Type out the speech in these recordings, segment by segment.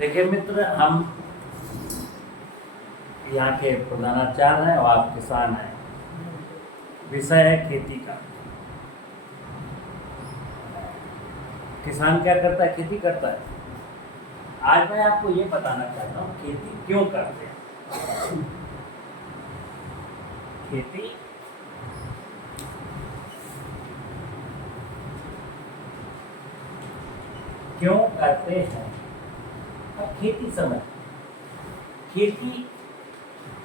देखिए मित्र, हम यहाँ के प्रधानाचार्य हैं और आप किसान हैं। विषय है खेती का। किसान क्या करता है? खेती करता है। आज मैं आपको ये बताना चाहता हूँ खेती क्यों करते हैं। खेती क्यों करते हैं। अब खेती समझ, खेती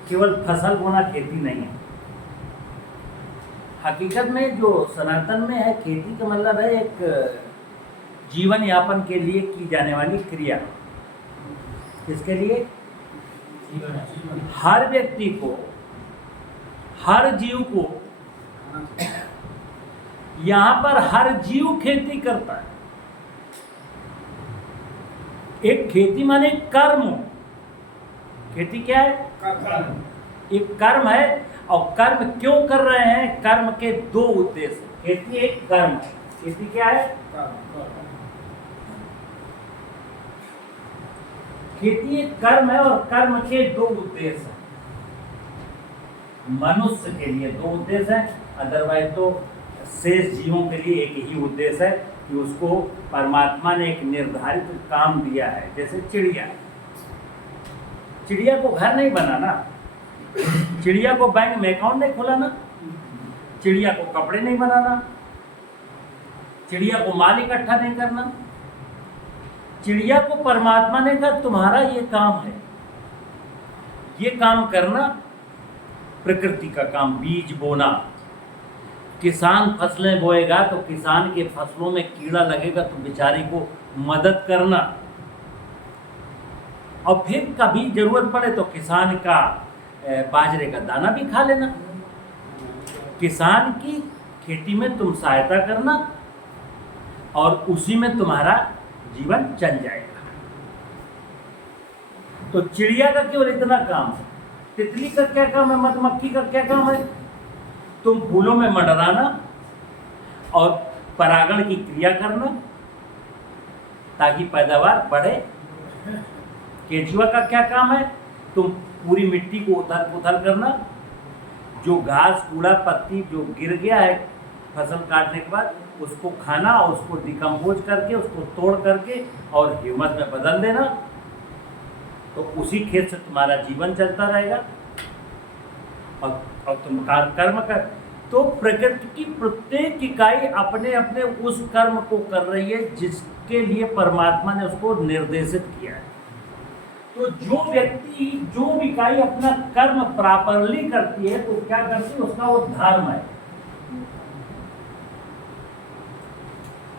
केवल फसल बोना खेती नहीं है। हकीकत में जो सनातन में है, खेती का मतलब है एक जीवन यापन के लिए की जाने वाली क्रिया। किसके लिए? हर व्यक्ति को, हर जीव को, यहाँ पर हर जीव खेती करता है। एक खेती माने कर्म। खेती क्या है? कर्म। एक कर्म है। और कर्म क्यों कर रहे हैं? कर्म के दो उद्देश्य। खेती एक कर्म है। खेती क्या है? खेती एक कर्म है और कर्म के दो उद्देश्य हैं। मनुष्य के लिए दो उद्देश्य हैं, अदरवाइज तो शेष जीवों के लिए एक ही उद्देश्य है कि उसको परमात्मा ने एक निर्धारित काम दिया है। जैसे चिड़िया, चिड़िया को घर नहीं बनाना, चिड़िया को बैंक में अकाउंट नहीं खोलाना, चिड़िया को कपड़े नहीं बनाना, चिड़िया को माल इकट्ठा नहीं करना। चिड़िया को परमात्मा ने कहा तुम्हारा ये काम है, ये काम करना प्रकृति का काम। बीज बोना, किसान फसलें बोएगा तो किसान के फसलों में कीड़ा लगेगा तो बेचारे को मदद करना, और फिर कभी जरूरत पड़े तो किसान का बाजरे का दाना भी खा लेना। किसान की खेती में तुम सहायता करना और उसी में तुम्हारा जीवन चल जाएगा। तो चिड़िया का केवल इतना काम है। तितली का क्या काम है? मधुमक्खी का क्या काम है? तुम फूलों में मंडराना और परागण की क्रिया करना ताकि पैदावार बढ़े। केंचुआ का क्या काम है? तुम पूरी मिट्टी को उथल पुथल करना, जो घास कूड़ा पत्ती जो गिर गया है फसल काटने के बाद उसको खाना और उसको डिकम्पोज करके उसको तोड़ करके और ह्यूमस में बदल देना। तो उसी खेत से तुम्हारा जीवन चलता रहेगा और तुम कर्म कर। तो प्रकृति की प्रत्येक इकाई अपने अपने उस कर्म को कर रही है जिसके लिए परमात्मा ने उसको निर्देशित किया है। तो जो व्यक्ति, जो इकाई अपना कर्म प्रॉपरली करती है तो क्या करती है? उसका वो धर्म है।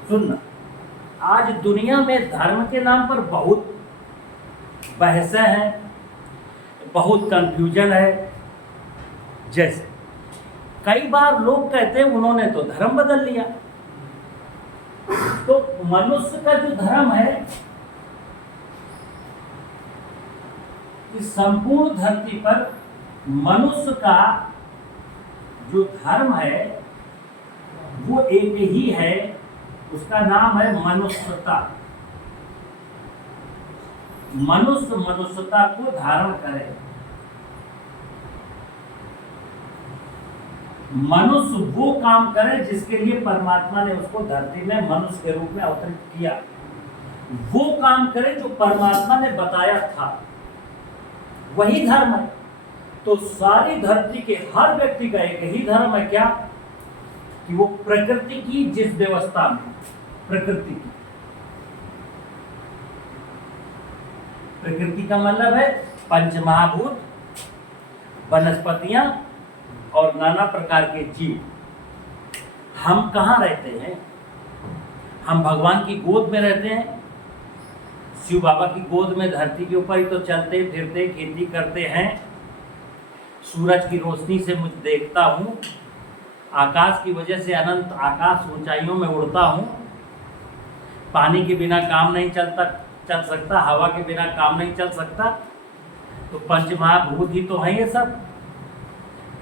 सुनना, आज दुनिया में धर्म के नाम पर बहुत बहसें हैं, बहुत कंफ्यूजन है। जैसे कई बार लोग कहते हैं उन्होंने तो धर्म बदल लिया। तो मनुष्य का जो धर्म है, इस संपूर्ण धरती पर मनुष्य का जो धर्म है वो एक ही है। उसका नाम है मनुष्यता। मनुष्य मनुष्यता को धारण करे। मनुष्य वो काम करे जिसके लिए परमात्मा ने उसको धरती में मनुष्य के रूप में अवतरित किया। वो काम करे जो परमात्मा ने बताया था, वही धर्म है। तो सारी धरती के हर व्यक्ति का एक ही धर्म है। क्या? कि वो प्रकृति की जिस व्यवस्था में, प्रकृति का मतलब है पंचमहाभूत, वनस्पतियां और नाना प्रकार के जीव। हम कहाँ रहते हैं? हम भगवान की गोद में रहते हैं। शिव बाबा की गोद में धरती के ऊपर ही तो चलते फिरते खेती करते हैं। सूरज की रोशनी से मुझे देखता हूँ, आकाश की वजह से अनंत आकाश ऊंचाइयों में उड़ता हूँ। पानी के बिना काम नहीं चल सकता, हवा के बिना काम नहीं चल सकता। तो पंचमहाभूत ही तो हैं ये सब।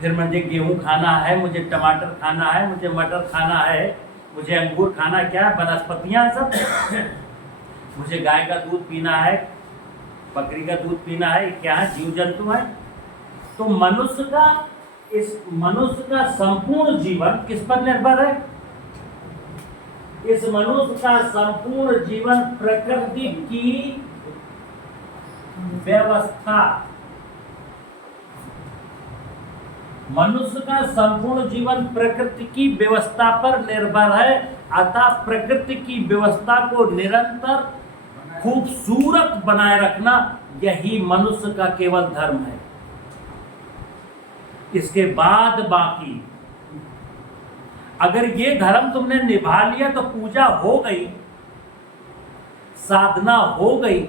फिर मुझे गेहूँ खाना है, मुझे टमाटर खाना है, मुझे मटर खाना है, मुझे अंगूर खाना, क्या वनस्पतियाँ सब। मुझे गाय का दूध पीना है, बकरी का दूध पीना है, क्या है, जीव जंतु है। तो मनुष्य का संपूर्ण जीवन किस पर निर्भर है? इस मनुष्य का संपूर्ण जीवन प्रकृति की व्यवस्था, मनुष्य का संपूर्ण जीवन प्रकृति की व्यवस्था पर निर्भर है। अतः प्रकृति की व्यवस्था को निरंतर खूबसूरत बनाए रखना यही मनुष्य का केवल धर्म है। इसके बाद बाकी, अगर ये धर्म तुमने निभा लिया तो पूजा हो गई, साधना हो गई,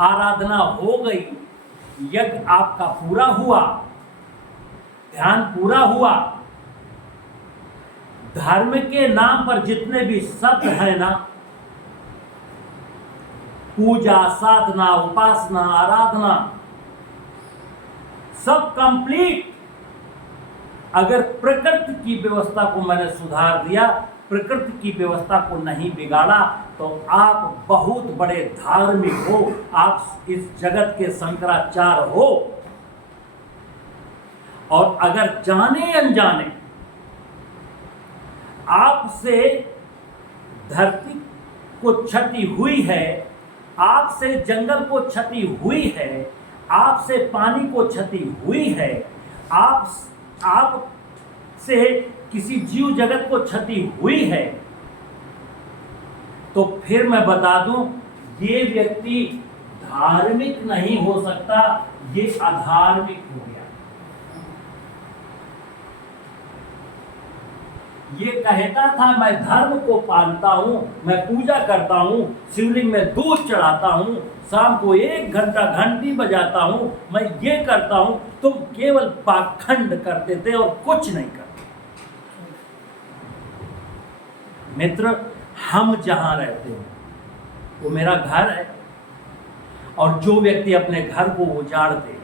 आराधना हो गई, यज्ञ आपका पूरा हुआ, ध्यान पूरा हुआ। धर्म के नाम पर जितने भी शब्द है ना, पूजा, साधना, उपासना, आराधना, सब कंप्लीट। अगर प्रकृति की व्यवस्था को मैंने सुधार दिया, प्रकृति की व्यवस्था को नहीं बिगाड़ा, तो आप बहुत बड़े धार्मिक हो, आप इस जगत के शंकराचार्य हो। और अगर जाने अनजाने आपसे धरती को क्षति हुई है, आपसे जंगल को क्षति हुई है, आपसे पानी को क्षति हुई है, आप से किसी जीव जगत को क्षति हुई है, तो फिर मैं बता दूं, ये व्यक्ति धार्मिक नहीं हो सकता, ये अधार्मिक हो गया। ये कहता था मैं धर्म को पालता हूं, मैं पूजा करता हूं, शिवलिंग में दूध चढ़ाता हूं, शाम को 1 घंटा घंटी बजाता हूं, मैं ये करता हूं। तुम केवल पाखंड करते थे और कुछ नहीं करते। मित्र, हम जहां रहते हैं वो मेरा घर है, और जो व्यक्ति अपने घर को उजाड़ दे,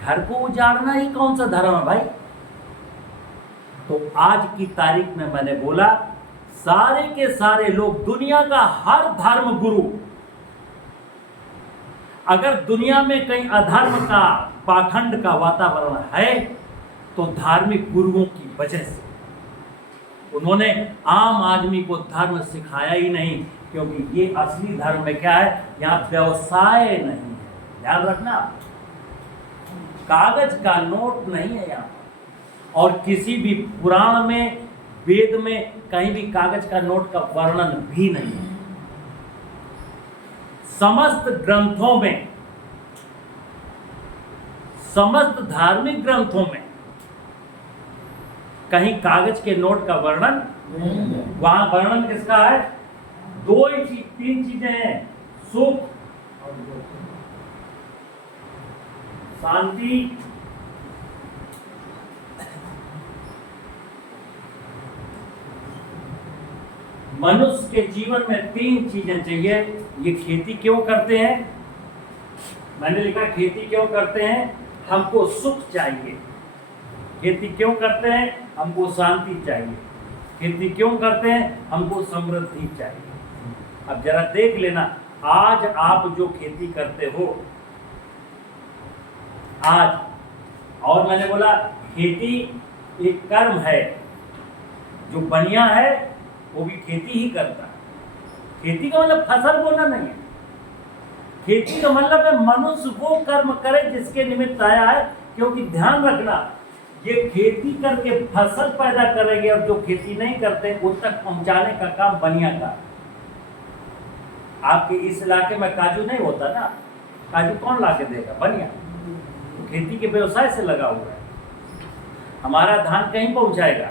घर को उजाड़ना ही कौन सा धर्म है भाई? तो आज की तारीख में मैंने बोला, सारे के सारे लोग, दुनिया का हर धर्म गुरु, अगर दुनिया में कहीं अधर्म का, पाखंड का वातावरण है तो धार्मिक गुरुओं की वजह से। उन्होंने आम आदमी को धर्म सिखाया ही नहीं, क्योंकि ये असली धर्म में क्या है, यहाँ व्यवसाय नहीं है। ध्यान रखना, कागज का नोट नहीं है यहाँ, और किसी भी पुराण में, वेद में कहीं भी कागज का नोट का वर्णन भी नहीं है। समस्त ग्रंथों में, समस्त धार्मिक ग्रंथों में कहीं कागज के नोट का वर्णन नहीं है। वहां वर्णन किसका है? 3 चीजें हैं, सुख, शांति, मनुष्य के जीवन में 3 चीजें चाहिए। ये खेती क्यों करते हैं? मैंने लिखा खेती क्यों करते हैं? हमको सुख चाहिए। खेती क्यों करते हैं? हमको शांति चाहिए। खेती क्यों करते हैं? हमको समृद्धि चाहिए। अब जरा देख लेना, आज आप जो खेती करते हो आज, और मैंने बोला खेती एक कर्म है, जो बनिया है वो भी खेती ही करता है। खेती का मतलब फसल बोना नहीं है, खेती का मतलब है मनुष्य वो कर्म करे जिसके निमित्त आया है। क्योंकि ध्यान रखना, ये खेती करके फसल पैदा करेंगे, और जो खेती नहीं करते उस तक पहुंचाने का काम बनिया का। आपके इस इलाके में काजू नहीं होता ना, काजू कौन ला के देगा? बनिया। तो खेती के व्यवसाय से लगा हुआ है। हमारा धान कहीं पहुंचाएगा,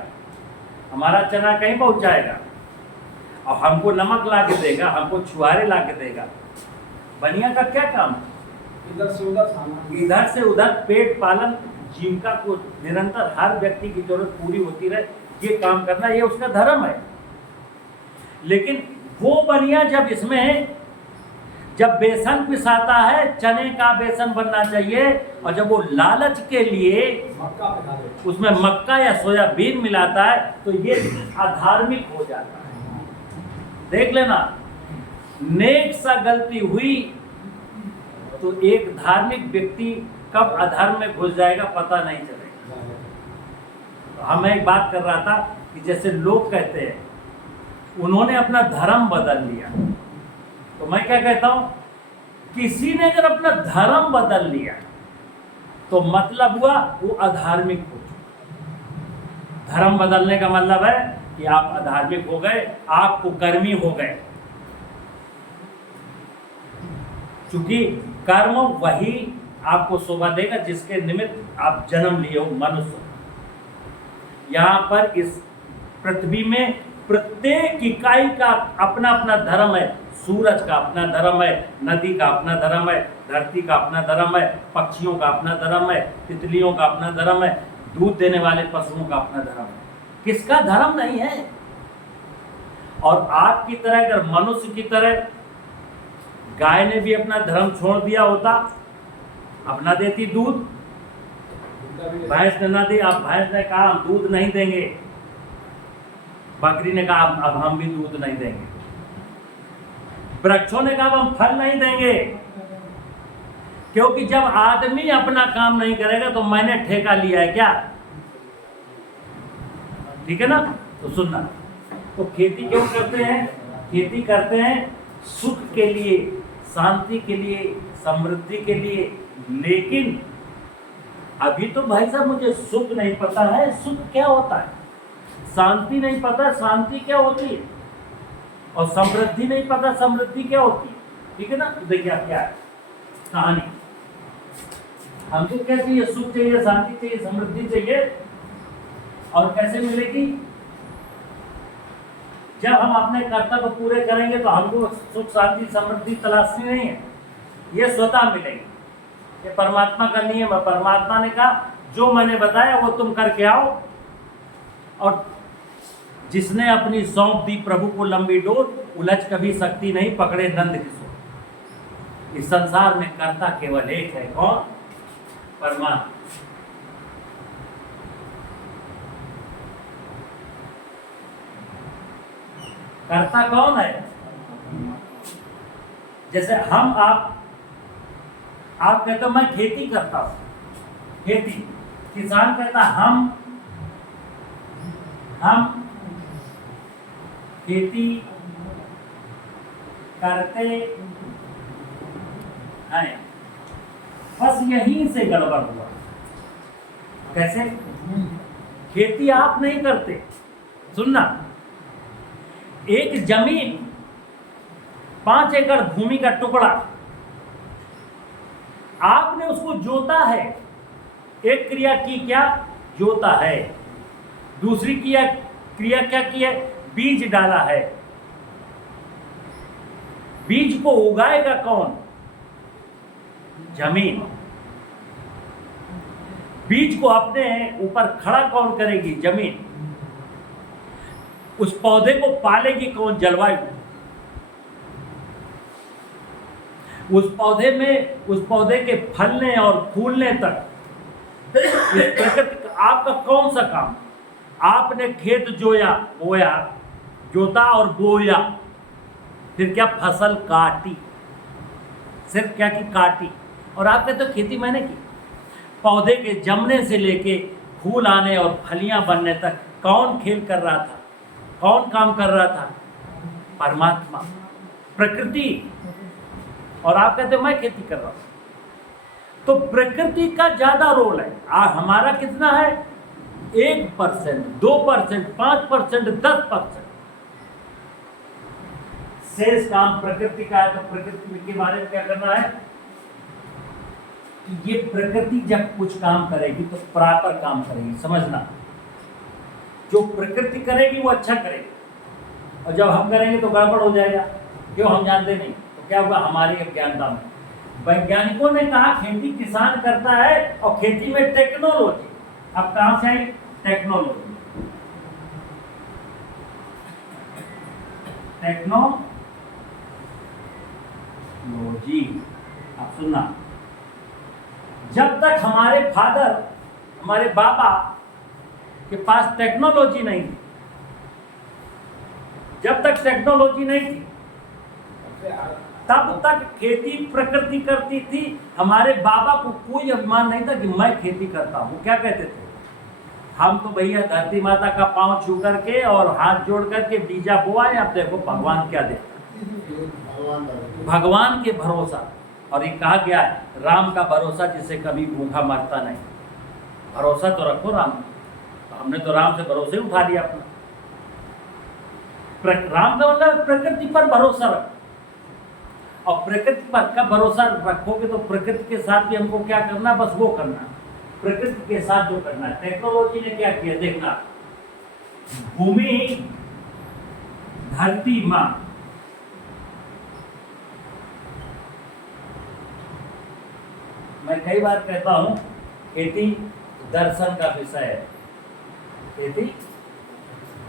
हमारा चना कहीं पहुंचाएगा, और हमको नमक ला के देगा, हमको छुआरे ला के देगा। बनिया का क्या काम? इधर से उधर पेट पालन, जीविका को निरंतर हर व्यक्ति की जरूरत पूरी होती रहे, ये काम करना, ये उसका धर्म है। लेकिन वो बनिया जब बेसन पिसाता है, चने का बेसन बनना चाहिए, और जब वो लालच के लिए उसमें मक्का या सोयाबीन मिलाता है, तो ये अधार्मिक हो जाता है। देख लेना, नेक सा गलती हुई तो एक धार्मिक व्यक्ति कब अधर्म में घुस जाएगा पता नहीं चलेगा। तो हम एक बात कर रहा था कि जैसे लोग कहते हैं उन्होंने अपना धर्म बदल लिया, तो मैं क्या कहता हूं, किसी ने अगर अपना धर्म बदल लिया तो मतलब हुआ वो अधार्मिक हो चुका। धर्म बदलने का मतलब है कि आप अधार्मिक हो गए, आप कुकर्मी हो गए। क्योंकि कर्म वही आपको शोभा देगा जिसके निमित्त आप जन्म लिए हो मनुष्य। यहाँ पर इस पृथ्वी में प्रत्येक इकाई का अपना अपना धर्म है। सूरज का अपना धर्म है, नदी का अपना धर्म है, धरती का अपना धर्म है, पक्षियों का अपना धर्म है, तितलियों का अपना धर्म है, दूध देने वाले पशुओं का अपना धर्म है। किसका धर्म नहीं है? और आपकी तरह अगर मनुष्य की तरह गाय ने भी अपना धर्म छोड़ दिया होता, अब ना देती दूध, भैंस ने ना दी, अब भैंस ने कहा हम दूध नहीं देंगे, बकरी ने कहा अब हम भी दूध नहीं देंगे, वृक्षों ने कहा हम फल नहीं देंगे। क्योंकि जब आदमी अपना काम नहीं करेगा तो मैंने ठेका लिया है क्या? ठीक है ना? तो सुनना, तो खेती क्यों करते हैं? खेती करते हैं सुख के लिए, शांति के लिए, समृद्धि के लिए। लेकिन अभी तो भाई साहब मुझे सुख नहीं पता है, सुख क्या होता है, शांति नहीं पता शांति क्या होती है, और समृद्धि नहीं पता समृद्धि क्या होती है। ठीक है ना? तो देखिए आप क्या है कहानी, हमको क्या चाहिए? सुख चाहिए, शांति चाहिए, समृद्धि चाहिए। और कैसे मिलेगी? जब हम अपने कर्तव्य पूरे करेंगे तो हमको सुख शांति समृद्धि तलाशनी नहीं है, ये स्वतः मिलेगी। ये परमात्मा का नियम है। परमात्मा ने कहा जो मैंने बताया वो तुम करके आओ। और जिसने अपनी सौंप दी प्रभु को लंबी डोर, उलझ कभी सकती नहीं, पकड़े नंद किशोर। इस संसार में कर्ता केवल एक है, कौन? परमात्मा। कर्ता कौन है? जैसे हम आप कहते हो मैं खेती करता हूं, खेती, किसान कहता हम खेती करते हैं। बस यहीं से गड़बड़ हुआ। कैसे? खेती आप नहीं करते। सुनना, एक जमीन 5 एकड़ भूमि का टुकड़ा, आपने उसको जोता है। एक क्रिया की, क्या? जोता है। दूसरी क्रिया क्या की है? बीज डाला है। बीज को उगाएगा कौन? जमीन। बीज को अपने ऊपर खड़ा कौन करेगी? जमीन। उस पौधे को पालेगी कौन? जलवायु। उस पौधे के फलने और फूलने तक प्रकृति आपका कौन सा काम? आपने खेत जोता और बोया, फिर क्या? फसल काटी। सिर्फ क्या की? काटी। और आप कहते हो खेती मैंने की। पौधे के जमने से लेके फूल आने और फलियां बनने तक कौन खेल कर रहा था? कौन काम कर रहा था? परमात्मा, प्रकृति। और आप कहते हो मैं खेती कर रहा हूं। तो प्रकृति का ज्यादा रोल है। हमारा कितना है? 1%, 2%, 5%, 10%। शेष काम प्रकृति का है। तो प्रकृति के बारे में क्या करना है? ये प्रकृति जब कुछ काम करेगी तो प्रॉपर काम करेगी। समझना, जो प्रकृति करेगी वो अच्छा करेगी, और जब हम करेंगे तो गड़बड़ हो जाएगा। क्यों? हम जानते नहीं। तो क्या होगा? हमारी अज्ञानता में। वैज्ञानिकों ने कहा खेती किसान करता है, और खेती में टेक्नोलॉजी। अब कहां से आई? टेक्नोलॉजी। अब सुनना, जब तक हमारे फादर, हमारे बाबा के पास टेक्नोलॉजी नहीं थी, जब तक टेक्नोलॉजी नहीं थी तब तक खेती प्रकृति करती थी। हमारे बाबा को कोई अभिमान नहीं था कि मैं खेती करता हूँ। क्या कहते थे, हम तो भैया धरती माता का पांव छू करके और हाथ जोड़ करके बीजा बोआए, अब देखो भगवान क्या देता, भगवान के भरोसा। और ये कहा गया है, राम का भरोसा जिसे कभी भूखा मरता नहीं। भरोसा तो रखो राम, तो हमने तो राम से भरोसे उठा लिया अपना। राम का मतलब प्रकृति पर भरोसा रखो, और प्रकृति पर का भरोसा रखोगे तो प्रकृति के साथ भी हमको क्या करना, बस वो करना, प्रकृति के साथ जो करना है। टेक्नोलॉजी ने क्या किया देखना, भूमि, धरती माँ, मैं कई बार कहता हूं खेती दर्शन का विषय है, खेती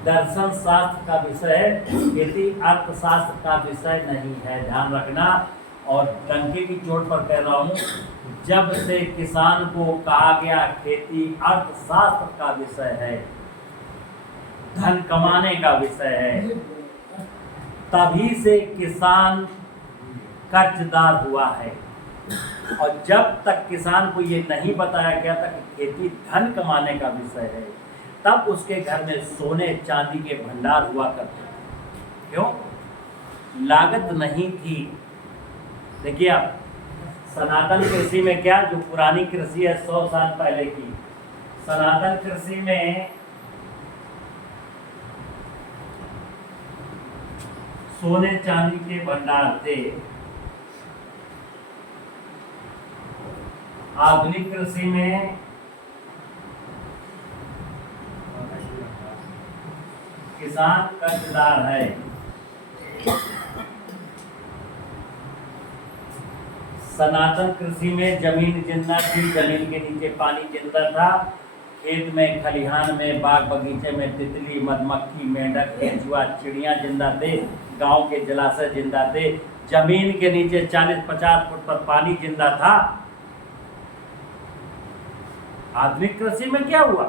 दर्शन शास्त्र का विषय है, खेती अर्थशास्त्र का विषय नहीं है, ध्यान रखना। और डंके की चोट पर कह रहा हूं, जब से किसान को कहा गया खेती अर्थशास्त्र का विषय है, धन कमाने का विषय है, तभी से किसान कर्जदार हुआ है। और जब तक किसान को ये नहीं बताया गया था कि खेती धन कमाने का विषय है, तब उसके घर में सोने चांदी के भंडार हुआ करते थे। क्यों? लागत नहीं थी। देखिए आप सनातन कृषि में क्या, जो पुरानी कृषि है 100 साल पहले की, सनातन कृषि में सोने चांदी के भंडार थे। आधुनिक कृषि में किसान कर्जदार है। सनातन कृषि में जमीन जिंदा थी, जमीन के नीचे पानी जिंदा था, खेत में खलिहान में बाग बगीचे में तितली मधुमक्खी मेंढक केंचुआ चिड़िया जिंदा थे, गांव के जलाशय जिंदा थे, जमीन के नीचे 40-50 फुट पर पानी जिंदा था। आधुनिक कृषि में क्या हुआ,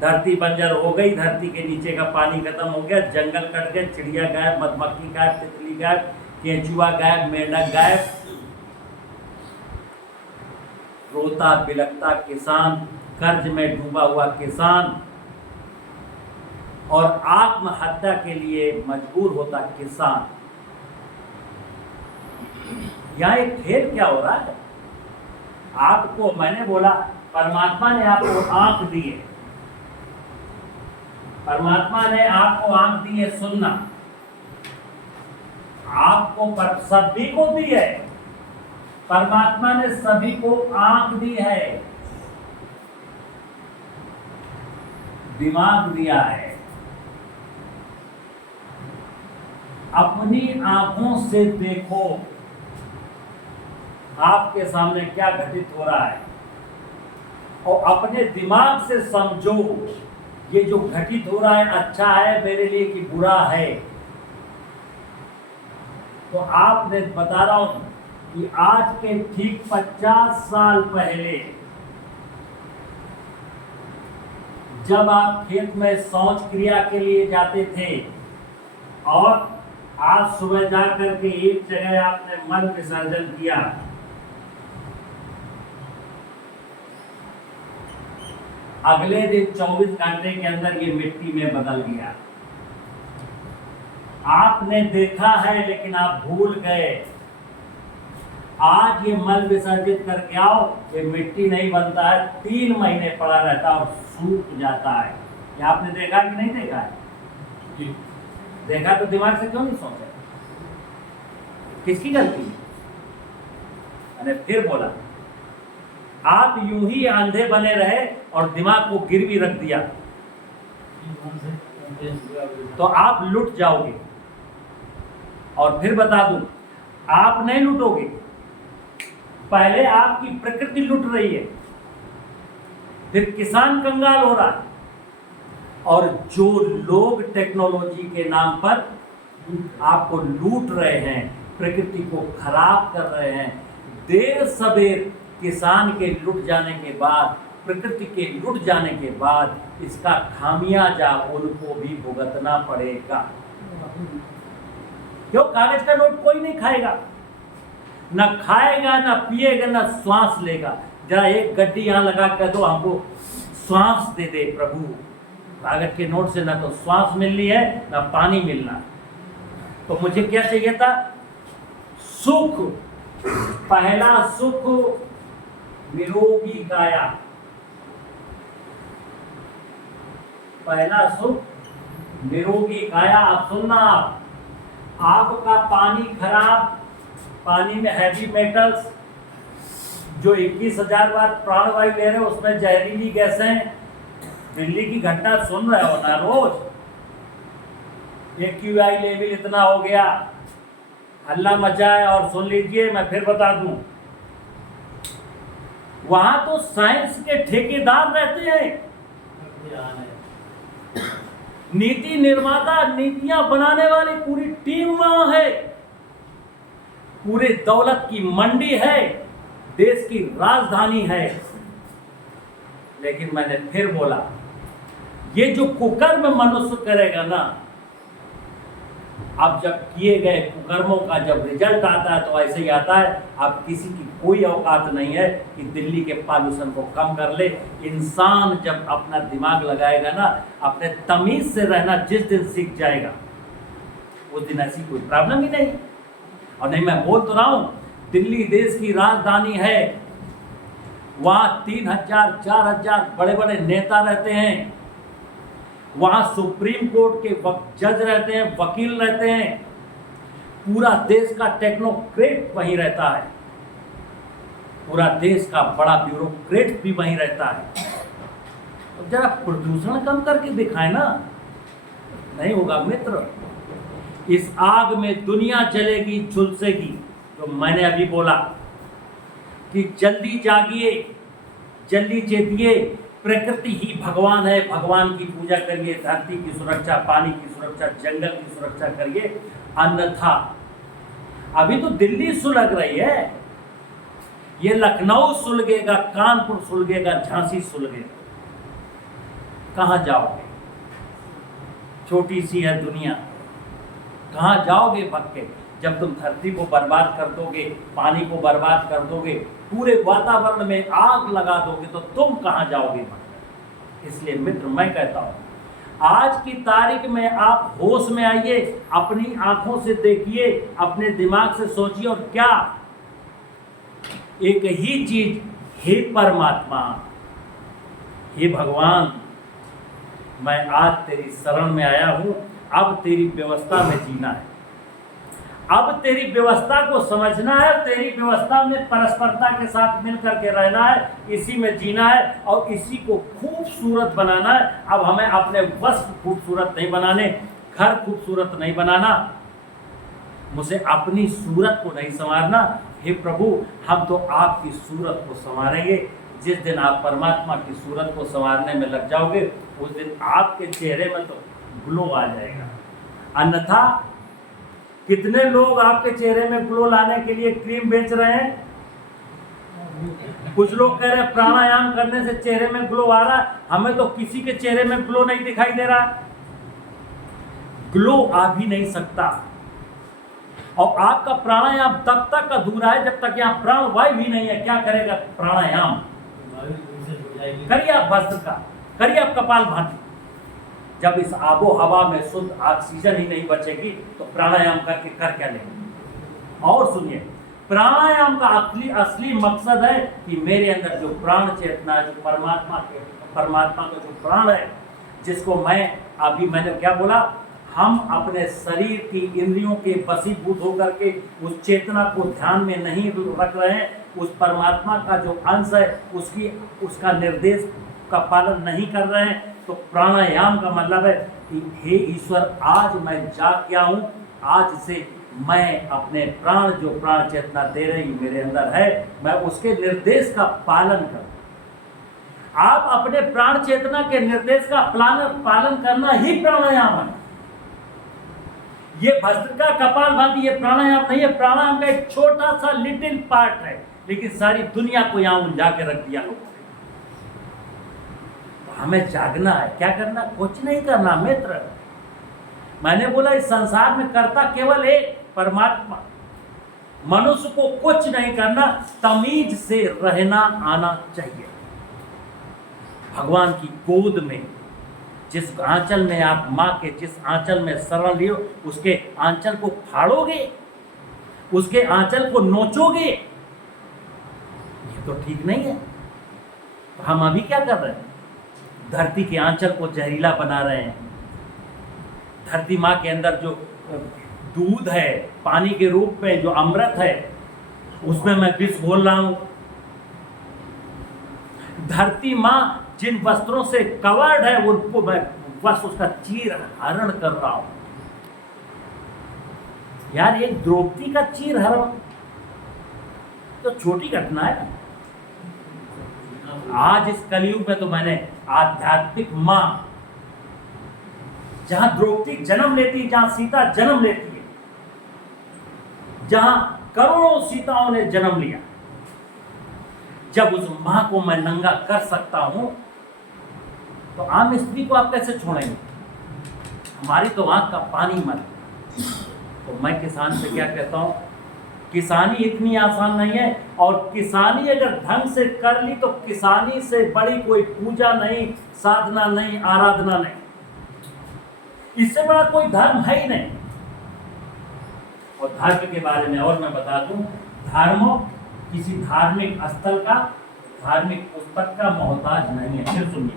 धरती बंजर हो गई, धरती के नीचे का पानी खत्म हो गया, जंगल कट गए, चिड़िया गायब, मधुमक्खी गायब, तितली गायब, केंचुआ गायब, मेंढक गायब। रोता बिलखता किसान, कर्ज में डूबा हुआ किसान और आत्महत्या के लिए मजबूर होता किसान। यहाँ एक खेल क्या हो रहा है, आपको मैंने बोला परमात्मा ने आपको आंख दी है, परमात्मा ने आपको आंख दी है सुनना, आपको सभी को दी है, परमात्मा ने सभी को आंख दी है, दिमाग दिया है। अपनी आंखों से देखो आपके सामने क्या घटित हो रहा है, और अपने दिमाग से समझो ये जो घटित हो रहा है अच्छा है मेरे लिए कि बुरा है। तो आपने बता रहा हूं कि आज के ठीक 50 साल पहले जब आप खेत में शौच क्रिया के लिए जाते थे और आज सुबह जाकर के एक जगह आपने मल विसर्जन किया, अगले दिन 24 घंटे के अंदर ये मिट्टी में बदल गया। आपने देखा है लेकिन आप भूल गए। आज ये मल विसर्जित करके आओ, ये मिट्टी नहीं बनता है, 3 महीने पड़ा रहता है और सूख जाता है। ये आपने देखा कि नहीं देखा है? जी। देखा तो दिमाग से क्यों नहीं सोचा? किसकी गलती? मैंने फिर बोला, आप यूं ही अंधे बने रहे और दिमाग को गिरवी रख दिया तो आप लुट जाओगे। और फिर बता दूं, आप नहीं लुटोगे, पहले आपकी प्रकृति लुट रही है, फिर किसान कंगाल हो रहा है, और जो लोग टेक्नोलॉजी के नाम पर आपको लूट रहे हैं, प्रकृति को खराब कर रहे हैं, देर सवेर किसान के लुट जाने के बाद, प्रकृति के लुट जाने के बाद इसका खामियाजा उनको भी भुगतना पड़ेगा। क्यों? कागज का नोट कोई नहीं खाएगा, ना खाएगा, ना पिएगा, ना श्वास लेगा। जरा एक गड्डी यहाँ लगा कर दो, हमको श्वास दे दे प्रभु। कागज के नोट से ना तो श्वास मिलनी है, ना पानी मिलना है। तो मुझे क्या चाहिए था? सुख। पहला सुख निरोगी काया। पहला सुख निरोगी काया। आप सुनना, आपका पानी खराब, पानी में हैवी मेटल्स जो 21,000 बार प्राणवायु ले रहे हैं, उसमें जहरीली गैसें। दिल्ली की घटना सुन रहे हो ना रोज? AQI लेवल इतना हो गया, हल्ला मचा है। और सुन लीजिए, मैं फिर बता दूं, वहां तो साइंस के ठेकेदार रहते हैं, नीति निर्माता, नीतियां बनाने वाली पूरी टीम वहां है, पूरे दौलत की मंडी है, देश की राजधानी है। लेकिन मैंने फिर बोला, ये जो कुकर्म मनुष्य करेगा ना, अब जब किए गए कुकर्मों का जब रिजल्ट आता है तो ऐसे ही आता है। अब किसी की कोई औकात नहीं है कि दिल्ली के पॉल्यूशन को कम कर ले। इंसान जब अपना दिमाग लगाएगा ना, अपने तमीज से रहना जिस दिन सीख जाएगा, उस दिन ऐसी कोई प्रॉब्लम ही नहीं। और नहीं, मैं बोल तो रहा हूं, दिल्ली देश की राजधानी है, वहां 3,000 4,000 बड़े बड़े नेता रहते हैं, वहां सुप्रीम कोर्ट के जज रहते हैं, वकील रहते हैं, पूरा देश का टेक्नोक्रेट वहीं रहता है, पूरा देश का बड़ा ब्यूरोक्रेट भी वहीं रहता है। तो जरा प्रदूषण कम करके दिखाए ना। नहीं होगा मित्र, इस आग में दुनिया जलेगी, झुलसेगी। तो मैंने अभी बोला कि जल्दी जागिए, जल्दी चेतिए, प्रकृति ही भगवान है, भगवान की पूजा करिए, धरती की सुरक्षा, पानी की सुरक्षा, जंगल की सुरक्षा करिए। अन्यथा अभी तो दिल्ली सुलग रही है, ये लखनऊ सुलगेगा, कानपुर सुलगेगा, झांसी सुलगेगा। कहां जाओगे? छोटी सी है दुनिया, कहां जाओगे भग के? जब तुम धरती को बर्बाद कर दोगे, पानी को बर्बाद कर दोगे, पूरे वातावरण में आग लगा दोगे, तो तुम कहां जाओगे? इसलिए मित्र, मैं कहता हूं, आज की तारीख में आप होश में आइए, अपनी आंखों से देखिए, अपने दिमाग से सोचिए। और क्या? एक ही चीज, हे परमात्मा, हे भगवान, मैं आज तेरी शरण में आया हूं, अब तेरी व्यवस्था में जीना है, अब तेरी व्यवस्था को समझना है, तेरी व्यवस्था में परस्परता के साथ मिलकर के रहना है, इसी में जीना है और इसी को खूबसूरत बनाना है। अब हमें अपने वस्त्र खूबसूरत नहीं बनाने, घर खूबसूरत नहीं बनाना, मुझे अपनी सूरत को नहीं संवारना। हे प्रभु, हम तो आपकी सूरत को संवारेंगे। जिस दिन आप परमात्मा की सूरत को संवारने में लग जाओगे, उस दिन आपके चेहरे में तो ग्लो आ जाएगा। अन्यथा कितने लोग आपके चेहरे में ग्लो लाने के लिए क्रीम बेच रहे हैं। कुछ लोग कह रहे हैं प्राणायाम करने से चेहरे में ग्लो आ रहा है, हमें तो किसी के चेहरे में ग्लो नहीं दिखाई दे रहा। ग्लो आ भी नहीं सकता। और आपका प्राणायाम तब तक अधूरा है जब तक यहाँ प्राणवायु भी नहीं है। क्या करेगा प्राणायाम? करिए आप भस्त्रिका, करिए आप कपालभाति। जब इस आबो हवा में शुद्ध ऑक्सीजन ही नहीं बचेगी तो प्राणायाम करके कर क्या लेंगे? और सुनिए, प्राणायाम का असली मकसद है कि मेरे अंदर जो प्राण चेतना, जो परमात्मा का जो प्राण है, जिसको मैंने क्या बोला, हम अपने शरीर की इंद्रियों के वशीभूत होकर के उस चेतना को ध्यान में नहीं रख रहे हैं, उस परमात्मा का जो अंश है उसका निर्देश का पालन नहीं कर रहे हैं। तो प्राणायाम का मतलब है कि हे ईश्वर, आज मैं जाग गया हूँ, आज से मैं अपने प्राण, जो प्राण चेतना दे रही मेरे अंदर है, मैं उसके निर्देश का पालन करूँ। आप अपने प्राण चेतना के निर्देश का पालन करना ही प्राणायाम है। ये भस्त्रिका, कपालभाति, ये प्राणायाम नहीं है। प्राणायाम का एक छोटा सा लिटिल पार्ट है, लेकिन सारी दुनिया को यहाँ उलझा के रख दिया लोगों ने। हमें जागना है। क्या करना? कुछ नहीं करना मित्र, मैंने बोला इस संसार में कर्ता केवल एक परमात्मा। मनुष्य को कुछ नहीं करना, तमीज से रहना आना चाहिए। भगवान की गोद में, जिस आंचल में आप माँ के जिस आंचल में शरण लियो, उसके आंचल को फाड़ोगे, उसके आंचल को नोचोगे, ये तो ठीक नहीं है। हम अभी क्या कर रहे हैं? धरती के आंचल को जहरीला बना रहे हैं। धरती माँ के अंदर जो दूध है, पानी के रूप में जो अमृत है, उसमें मैं विष घोल रहा हूं। धरती माँ जिन वस्त्रों से कवर्ड है, उनको मैं बस उसका चीर हरण कर रहा हूं। यार, एक द्रौपदी का चीर हरण तो छोटी घटना है। आज इस कलयुग में तो मैंने आध्यात्मिक मां, जहां द्रौपदी जन्म लेती है, जहां सीता जन्म लेती है, जहां करोड़ों सीताओं ने जन्म लिया, जब उस मां को मैं नंगा कर सकता हूं, तो आम स्त्री को आप कैसे छोड़ेंगे? हमारी तो आंख का पानी मत। तो मैं किसान से क्या कहता हूं, किसानी इतनी आसान नहीं है, और किसानी अगर ढंग से कर ली तो किसानी से बड़ी कोई पूजा नहीं, साधना नहीं, आराधना नहीं, इससे बड़ा कोई धर्म है ही नहीं। और धर्म के बारे में और मैं बता दूं, धर्म किसी धार्मिक स्थल का, धार्मिक पुस्तक का मोहताज नहीं है। फिर सुनिए,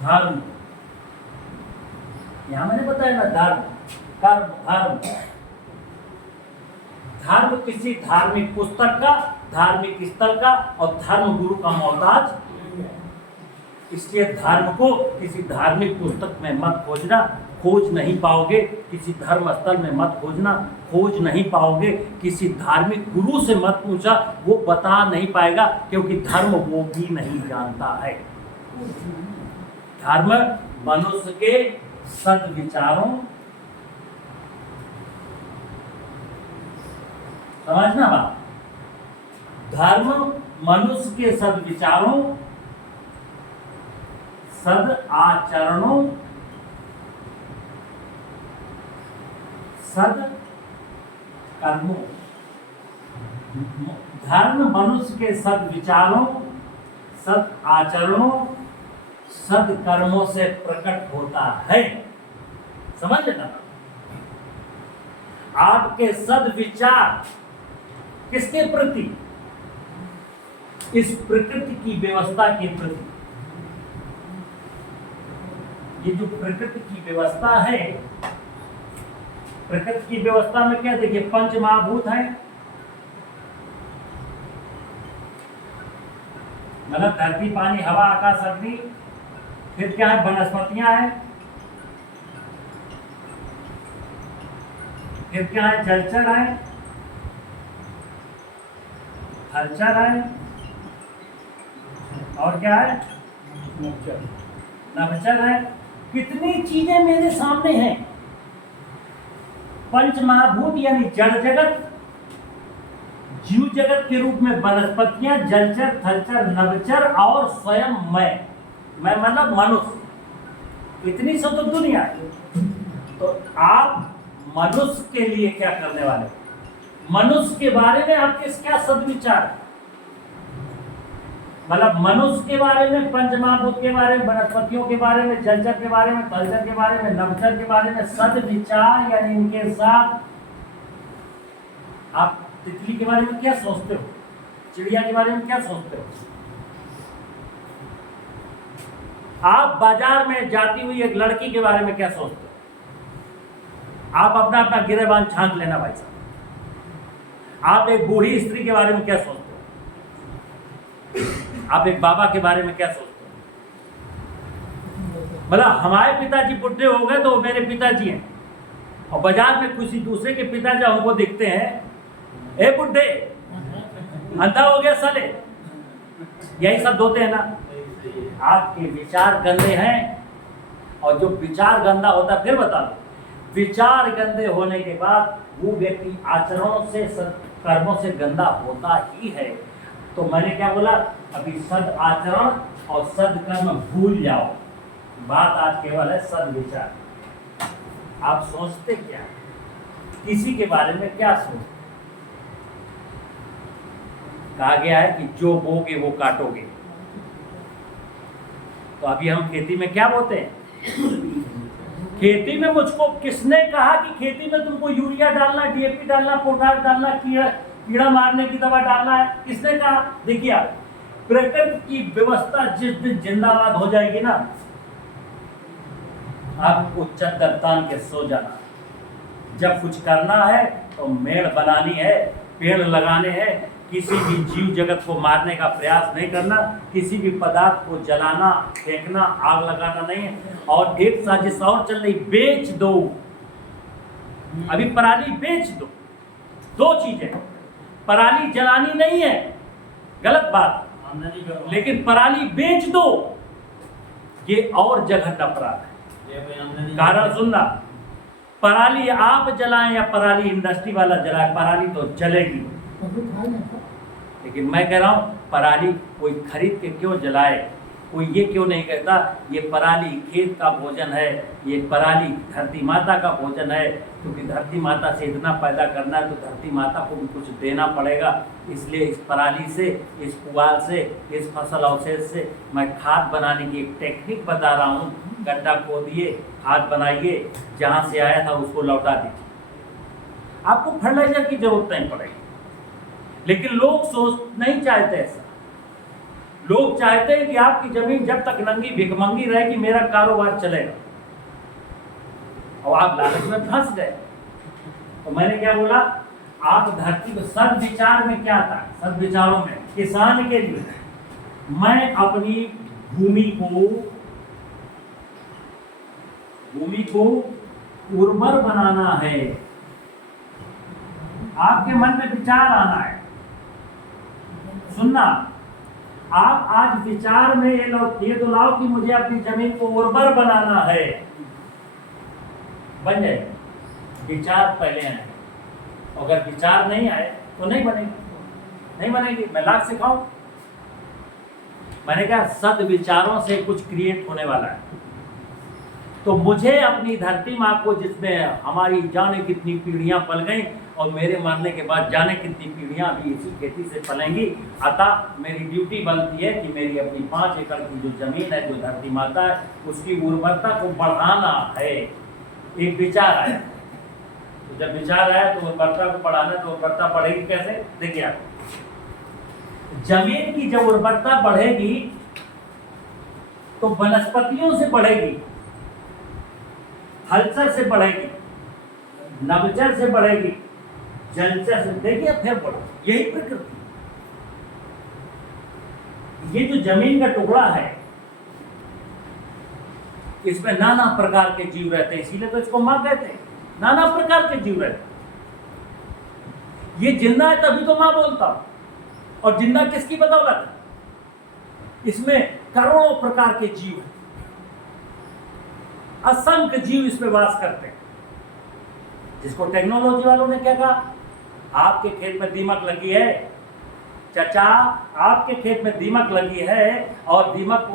धर्म, यहां मैंने बताया ना, धर्म, कर्म, धर्म, धर्म किसी धार्मिक पुस्तक का, धार्मिक स्थल का और धर्म गुरु का मोहताज। इसलिए धर्म को किसी धार्मिक पुस्तक में मत खोजना, खोज नहीं पाओगे। किसी धर्म स्थल में मत खोजना, खोज नहीं पाओगे। किसी धार्मिक गुरु से मत पूछा, वो बता नहीं पाएगा, क्योंकि धर्म वो भी नहीं जानता है। धर्म मनुष्य के सद्विचारों, समझना बात, धर्म मनुष्य के सद्विचारों, सद आचरणों, सद कर्मों। धर्म मनुष्य के सद्विचारों, सद आचरणों, सदकर्मों से प्रकट होता है। समझ लेना, आपके सद्विचार किसके प्रति? इस प्रकृति की व्यवस्था के प्रति। ये जो प्रकृति की व्यवस्था है, प्रकृति की व्यवस्था में क्या, देखिए, पंच महाभूत हैं, मतलब धरती, पानी, हवा, आकाश, अग्नि। फिर क्या है? वनस्पतियां हैं। फिर क्या है? जलचर है, थलचर है, और क्या है? नभचर है। कितनी चीजें मेरे सामने हैं। पंच महाभूत यानी जड़ जगत, जीव जगत के रूप में वनस्पतियां, जलचर, थलचर, नभचर और स्वयं मैं मतलब मनुष्य। इतनी सी तो दुनिया है। तो आप मनुष्य के लिए क्या करने वाले? मनुष्य के बारे में आपके क्या सद्विचार है? मतलब मनुष्य के बारे में, पंचमहाभूत के बारे में, वनस्पतियों के बारे में, जलचर के बारे में, थलचर के बारे में, नभचर के बारे में सद्विचार, यानी इनके साथ आप तितली के बारे में क्या सोचते हो? चिड़िया के बारे में क्या सोचते हो? आप बाजार में जाती हुई एक लड़की के बारे में क्या सोचते हो? आप अपना अपना गिरेबान छांट लेना भाई साहब। आप एक बूढ़ी स्त्री के बारे में क्या सोचते हो? आप एक बाबा के बारे में क्या सोचते हो? मतलब हमारे पिताजी बुढ़े हो गए तो मेरे पिताजी हैं, और बाजार में किसी दूसरे के पिताजी हमको दिखते हैं, ए बुढ़े, अंधा हो गया साले, यही सब होते हैं ना। आपके विचार गंदे हैं, और जो विचार गंदा होता है, फिर बता दो, विचार गंदे होने के बाद वो व्यक्ति आचरणों से, कर्मों से गंदा होता ही है। तो मैंने क्या बोला अभी, सद आचरण और सद कर्म भूल जाओ। बात आज केवल है सद विचार। आप सोचते क्या, किसी के बारे में क्या सोचते? कहा गया है कि जो बोगे वो काटोगे। तो अभी हम खेती में क्या बोते हैं? खेती में मुझको किसने कहा कि खेती में तुमको यूरिया डालना, डीएपी डालना, पोटाश डालना, कीड़ा मारने की दवा डालना है? किसने कहा? देखिए, प्रकृति की व्यवस्था जिस दिन जिंदाबाद हो जाएगी ना, आपको चद्दर तान के सो जाना। जब कुछ करना है तो मेड़ बनानी है, पेड़ लगाने हैं, किसी भी जीव जगत को मारने का प्रयास नहीं करना, किसी भी पदार्थ को जलाना, फेंकना, आग लगाना नहीं है। और एक साजिश और चल रही, बेच दो। अभी पराली बेच दो। दो चीजें, पराली जलानी नहीं है, गलत बात, लेकिन पराली बेच दो, ये और जघन्य अपराध है। कारण सुनना, पराली आप जलाएं या पराली इंडस्ट्री वाला जलाए, पराली तो जलेगी। लेकिन मैं कह रहा हूं, पराली कोई खरीद के क्यों जलाए? कोई ये क्यों नहीं कहता ये पराली खेत का भोजन है, ये पराली धरती माता का भोजन है, क्योंकि धरती माता से इतना पैदा करना है तो धरती माता को भी कुछ देना पड़ेगा। इसलिए इस पराली से, इस पुआल से, इस फसल अवशेष से मैं खाद बनाने की एक टेक्निक बता रहा हूँ। गड्ढा खोदिए, खाद बनाइए, जहाँ से आया था उसको लौटा दीजिए, आपको फर्टिलाइजर की जरूरत नहीं पड़ेगी। लेकिन लोग सोच नहीं चाहते ऐसा। लोग चाहते हैं कि आपकी जमीन जब तक नंगी भिखमंगी रहेगी मेरा कारोबार चलेगा, और आप लालच में फंस गए। तो मैंने क्या बोला, आप धरती को सद्विचार में क्या था, सद्विचारों में किसान के लिए मैं अपनी भूमि को उर्वर बनाना है। आपके मन में विचार आना है, सुनना। आप आज विचार में ये तो लाओ कि मुझे अपनी जमीन को उर्वर बनाना है, बन जाए। विचार पहले आए, अगर विचार नहीं आए तो नहीं बनेगी, नहीं बनेगी। मैं लाख सिखाऊं, मैंने कहा सद्विचारों से कुछ क्रिएट होने वाला है। तो मुझे अपनी धरती माँ को, जिसमें हमारी जाने कितनी पीढ़ियां पल गई और मेरे मरने के बाद जाने कितनी पीढ़ियां भी इसी खेती से पलेंगी, अतः मेरी ड्यूटी बनती है कि मेरी अपनी 5 एकड़ की जो जमीन है, जो धरती माता है, उसकी उर्वरता को बढ़ाना है। एक विचार आया, तो जब विचार आया तो उर्वरता को बढ़ाना, तो उर्वरता बढ़ेगी कैसे? देखिए, आप जमीन की जब उर्वरता बढ़ेगी तो वनस्पतियों से बढ़ेगी, हलचल से बढ़ेगी, नवचर से बढ़ेगी, जलचर से, देखिए फिर बढ़ो। यही प्रकृति। ये जो जमीन का टुकड़ा है, इसमें नाना प्रकार के जीव रहते हैं, इसीलिए तो इसको मां कहते हैं। नाना प्रकार के जीव रहते हैं। ये जिंदा है तभी तो मां बोलता हूं। और जिंदा किसकी बदौलत? इसमें करोड़ों प्रकार के जीव हैं, असंख्य जीव इसमें वास करते हैं। जिसको टेक्नोलॉजी वालों ने क्या कहा, आपके खेत में दीमक लगी है चाचा, आपके खेत में दीमक लगी है, और दीमक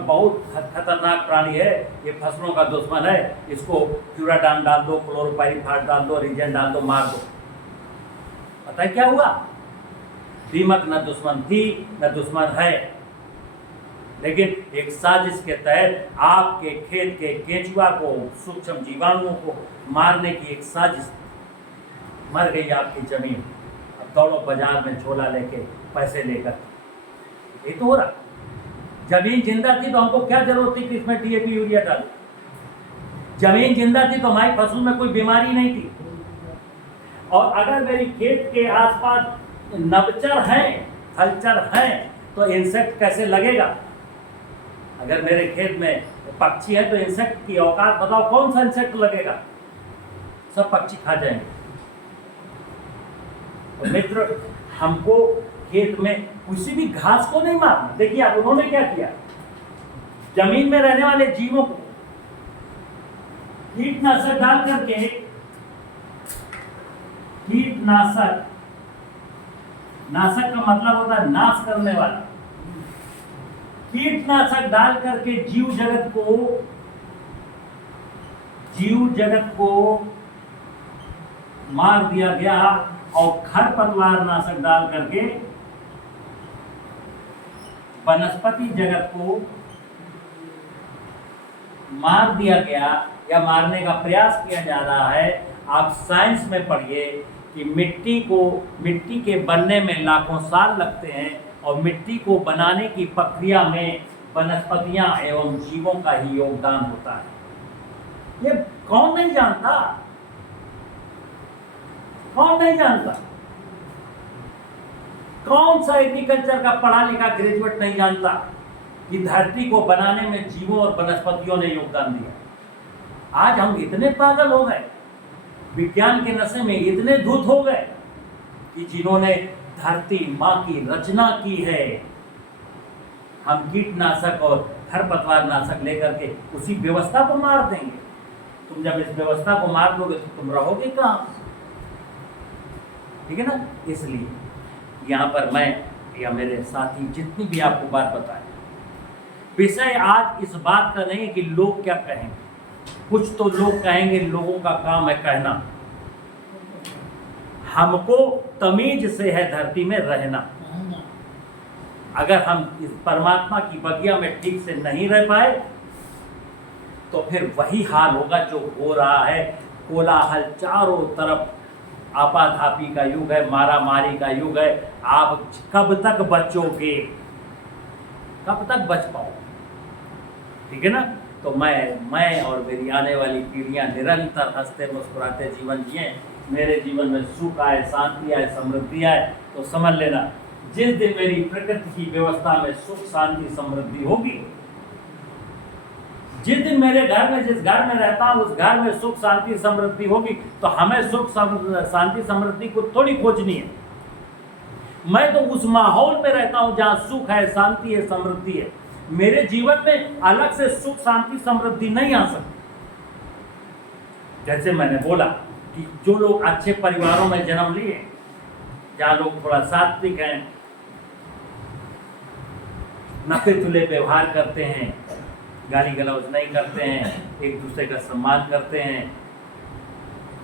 बहुत खतरनाक प्राणी है, ये फसलों का दुश्मन है, इसको क्यूराडान डाल दो, क्लोरोपाइरीफास डाल दो, रीजन डाल दो, मार दो। पता है क्या हुआ? दीमक न दुश्मन थी न दुश्मन है, लेकिन एक साजिश के तहत आपके खेत के केंचुआ को, सूक्ष्म जीवाणुओं को मारने की एक साजिश, मर गई आपकी जमीन। अब दौड़ो बाजार में झोला लेके, पैसे लेकर। ये तो हो रहा। जमीन जिंदा थी तो हमको क्या जरूरत थी कि इसमें डीएपी यूरिया डालो? जमीन जिंदा थी तो हमारी फसल में कोई बीमारी नहीं थी। और अगर मेरी खेत के आसपास नवचर हैं, हलचर हैं, तो इंसेक्ट कैसे लगेगा? अगर मेरे खेत में पक्षी है तो इंसेक्ट की औकात बताओ, कौन सा इंसेक्ट लगेगा? सब पक्षी खा जाएंगे। तो मित्र, हमको खेत में किसी भी घास को नहीं मारना। देखिए आप, उन्होंने क्या किया, जमीन में रहने वाले जीवों को कीटनाशक डाल करके, कीटनाशक, नाशक का मतलब होता है नाश करने वाला, कीटनाशक डाल करके जीव जगत को जीव जगत को मार दिया गया और खरपतवार नाशक डाल करके वनस्पति जगत को मार दिया गया या मारने का प्रयास किया जा रहा है। आप साइंस में पढ़िए कि मिट्टी के बनने में लाखों साल लगते हैं और मिट्टी को बनाने की प्रक्रिया में वनस्पतियां एवं जीवों का ही योगदान होता है। ये कौन नहीं जानता? कौन नहीं जानता? कौन सा एग्रीकल्चर का पढ़ा लिखा ग्रेजुएट नहीं जानता कि धरती को बनाने में जीवों और वनस्पतियों ने योगदान दिया। आज हम इतने पागल हो गए, विज्ञान के नशे में इतने धूत हो गए कि जिन्होंने धरती माँ की रचना की है, हम कीटनाशक और खरपतवार नाशक लेकर के उसी व्यवस्था को मार देंगे। तुम जब इस व्यवस्था को मार दोगे तो तुम रहोगे कहाँ? ठीक है ना? इसलिए यहाँ पर मैं या मेरे साथी जितनी भी आपको बात बताए, विषय आज इस बात का नहीं कि लोग क्या कहेंगे। कुछ तो लोग कहेंगे, लोगों का काम है कहना। हमको तमीज से है धरती में रहना। अगर हम इस परमात्मा की बगिया में ठीक से नहीं रह पाए तो फिर वही हाल होगा जो हो रहा है। कोलाहल चारों तरफ, आपाधापी का युग है, मारा मारी का युग है। आप कब तक बचोगे? कब तक बच पाओ? ठीक है ना? तो मैं और मेरी आने वाली पीढ़ियां निरंतर हंसते मुस्कुराते जीवन जिए। मेरे जीवन में सुख आए, शांति आए, समृद्धि आए, तो समझ लेना जिस दिन मेरी प्रकृति की व्यवस्था में सुख शांति समृद्धि होगी, जिस दिन मेरे घर में, जिस घर में रहता हूँ उस घर में सुख शांति समृद्धि होगी, तो हमें सुख शांति समृद्धि को थोड़ी खोजनी है। मैं तो उस माहौल में रहता हूँ जहाँ सुख है, शांति है, समृद्धि है। मेरे जीवन में अलग से सुख शांति समृद्धि नहीं आ सकती। जैसे मैंने बोला कि जो लोग अच्छे परिवारों में जन्म लिए, जहाँ लोग थोड़ा सात्विक हैं, नफे तुले व्यवहार करते हैं, गाली गलौज नहीं करते हैं, एक दूसरे का सम्मान करते हैं,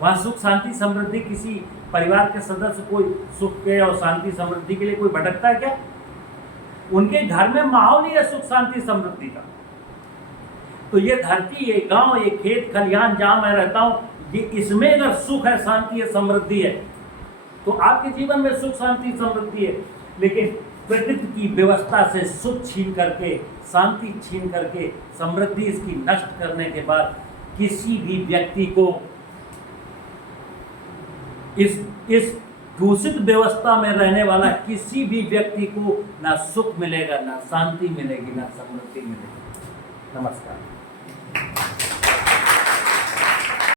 वहाँ सुख शांति समृद्धि, किसी परिवार के सदस्य कोई सुख के और शांति समृद्धि के लिए कोई भटकता है क्या? उनके घर में माहौल ही है सुख शांति समृद्धि का। तो ये धरती, ये गांव, ये खेत खलिहान जहाँ मैं रहता हूँ, ये इसमें अगर सुख है, शांति है, समृद्धि है, तो आपके जीवन में सुख शांति समृद्धि है। लेकिन प्रकृति की व्यवस्था से सुख छीन करके, शांति छीन करके, समृद्धि इसकी नष्ट करने के बाद किसी भी व्यक्ति को इस दूषित व्यवस्था में रहने वाला किसी भी व्यक्ति को ना सुख मिलेगा, ना शांति मिलेगी, ना समृद्धि मिलेगी। नमस्कार।